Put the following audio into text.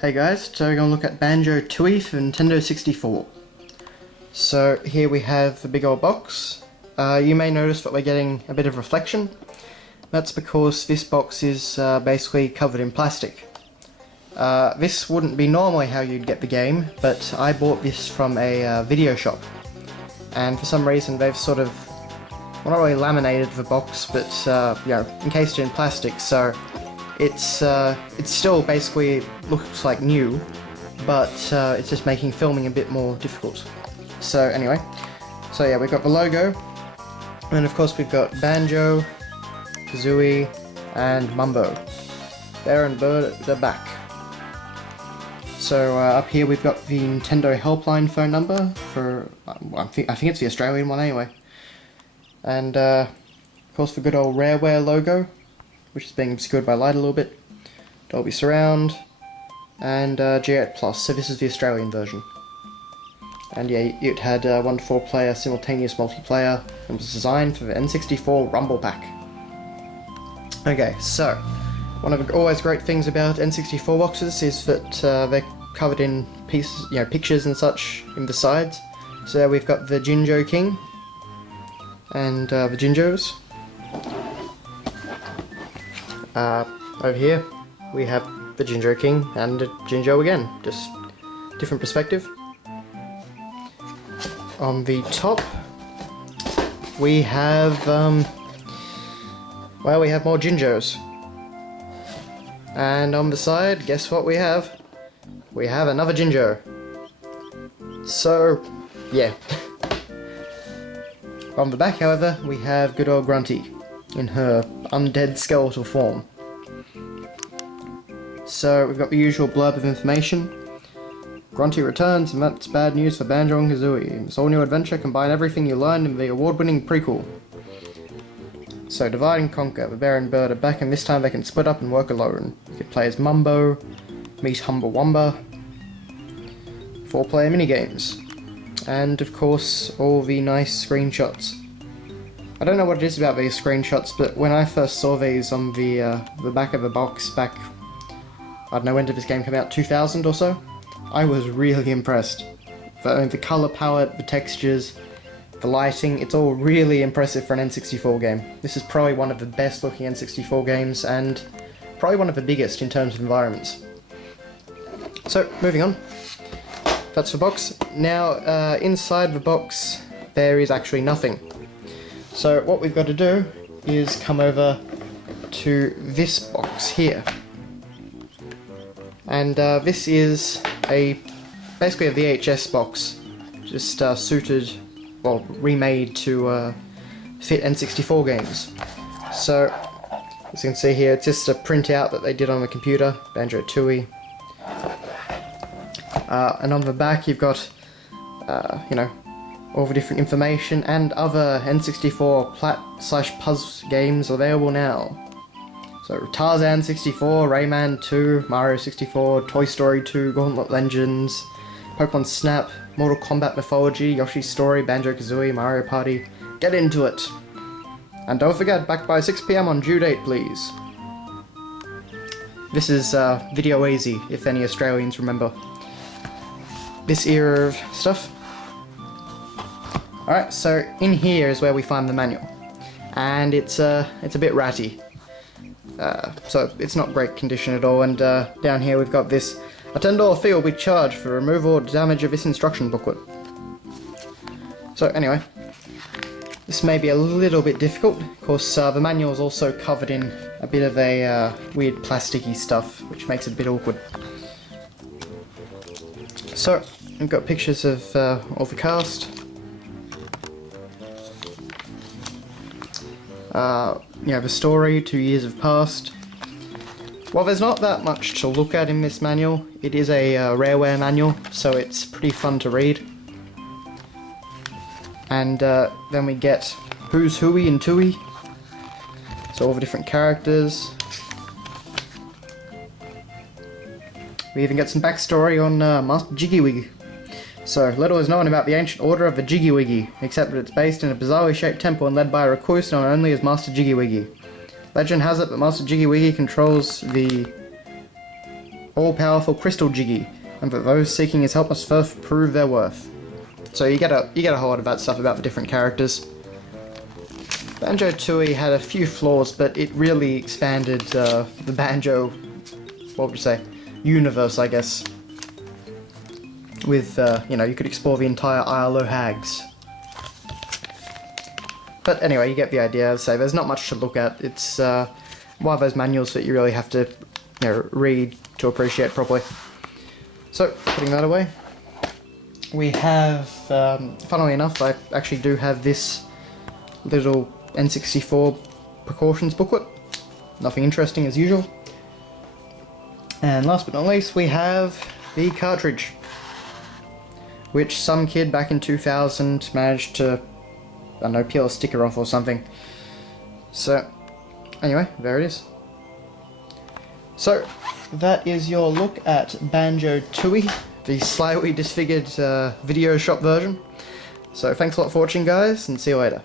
Hey guys, so we're going to look at Banjo-Tooie for Nintendo 64. So here we have the big old box. You may notice that we're getting a bit of reflection. That's because this box is basically covered in plastic. This wouldn't be normally how you'd get the game, but I bought this from a video shop. And for some reason they've sort of, well, not really laminated the box, but you know, encased it in plastic, so it's still basically looks like new, but it's just making filming a bit more difficult. So anyway, so yeah, we've got the logo, and of course we've got Banjo, Kazooie, and Mumbo. Bear and Bird at the back. So up here we've got the Nintendo helpline phone number for, I think it's the Australian one anyway. And of course the good old Rareware logo, which is being obscured by light a little bit. Dolby Surround, and G8 Plus, so this is the Australian version. And yeah, it had 1 to 4 player simultaneous multiplayer, and was designed for the N64 Rumble Pack. Okay, so one of the always great things about N64 boxes is that they're covered in pieces, you know, pictures and such in the sides. So we've got the Jinjo King and the Jinjos. Over here we have the Jinjo King and the Jinjo again, just different perspective. On the top we have well, we have more Jinjos. And on the side, guess what we have? We have another Jinjo. So, yeah. On the back, however, we have good old Grunty in her undead skeletal form. So, we've got the usual blurb of information. Grunty returns, and that's bad news for Banjo and Kazooie. This all-new adventure combines everything you learned in the award-winning prequel. So, divide and conquer. The bear and bird are back, and this time they can split up and work alone. You can play as Mumbo, meet Humble Wumba, 4-player minigames, and of course, all the nice screenshots. I don't know what it is about these screenshots, but when I first saw these on the back of the box back, I don't know, when did this game come out, 2000 or so? I was really impressed. The colour palette, the textures, the lighting, it's all really impressive for an N64 game. This is probably one of the best looking N64 games, and probably one of the biggest in terms of environments. So, moving on. That's the box. Now, inside the box, there is actually nothing. So what we've got to do is come over to this box here. And this is basically a VHS box, just suited, well, remade to fit N64 games. So, as you can see here, it's just a printout that they did on the computer, Banjo-Tooie. And on the back you've got, you know, all the different information and other N64 plat/puzzle games available now. So Tarzan 64, Rayman 2, Mario 64, Toy Story 2, Gauntlet Legends, Pokemon Snap, Mortal Kombat Mythology, Yoshi's Story, Banjo-Kazooie, Mario Party. Get into it! And don't forget, back by 6 PM on due date, please. This is Video Easy, if any Australians remember this era of stuff. Alright, so in here is where we find the manual. And it's a bit ratty. So it's not great condition at all, and down here we've got this: a $10 fee will be charged for removal or damage of this instruction booklet. So anyway, this may be a little bit difficult. Of course, the manual is also covered in a bit of a weird plasticky stuff, which makes it a bit awkward. So, we've got pictures of all the cast. You know, the story, 2 years have passed. While there's not that much to look at in this manual, it is a Rareware manual, so it's pretty fun to read. And then we get Who's Hooey and Tooie, so all the different characters. We even get some backstory on Master Jiggy-Wiggy. So, little is known about the ancient order of the Jiggy-Wiggy, except that it's based in a bizarrely shaped temple and led by a recluse known only as Master Jiggy-Wiggy. Legend has it that Master Jiggy-Wiggy controls the all-powerful Crystal Jiggy, and for those seeking his help must first prove their worth. So you get a whole lot of that stuff about the different characters. Banjo-Tooie had a few flaws, but it really expanded the Banjo, what would you say, universe, I guess. With, you know, you could explore the entire Isle o' Hags. But anyway, you get the idea. As I say, there's not much to look at. It's one of those manuals that you really have to, you know, read to appreciate properly. So, putting that away, we have, funnily enough, I actually do have this little N64 precautions booklet. Nothing interesting as usual. And last but not least, we have the cartridge, which some kid back in 2000 managed to, I don't know, peel a sticker off or something. So, anyway, there it is. So, that is your look at Banjo-Tooie, the slightly disfigured video shop version. So, thanks a lot for watching, guys, and see you later.